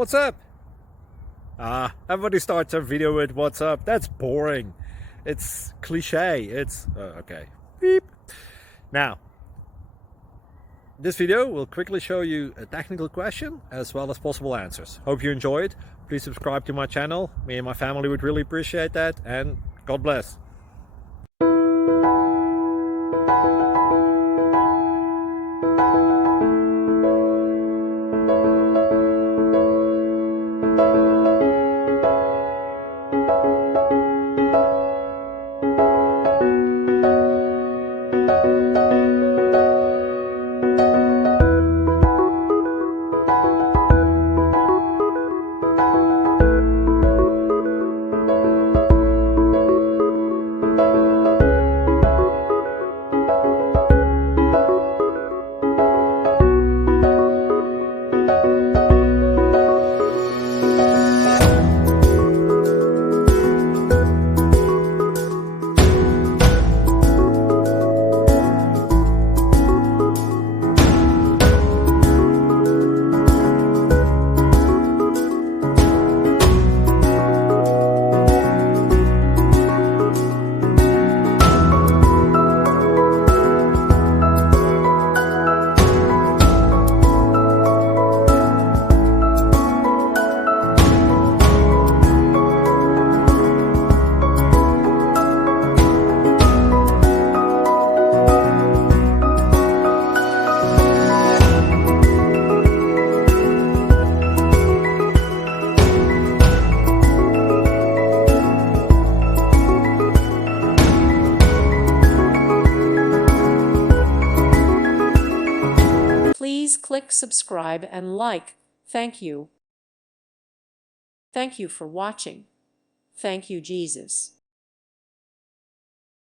What's up? Everybody starts their video with what's up. That's boring. It's cliche. It's okay. Beep. Now, this video will quickly show you a technical question as well as possible answers. Hope you enjoy it. Please subscribe to my channel. Me and my family would really appreciate that, and God bless. Please click subscribe and like. Thank you. Thank you for watching. Thank you, Jesus.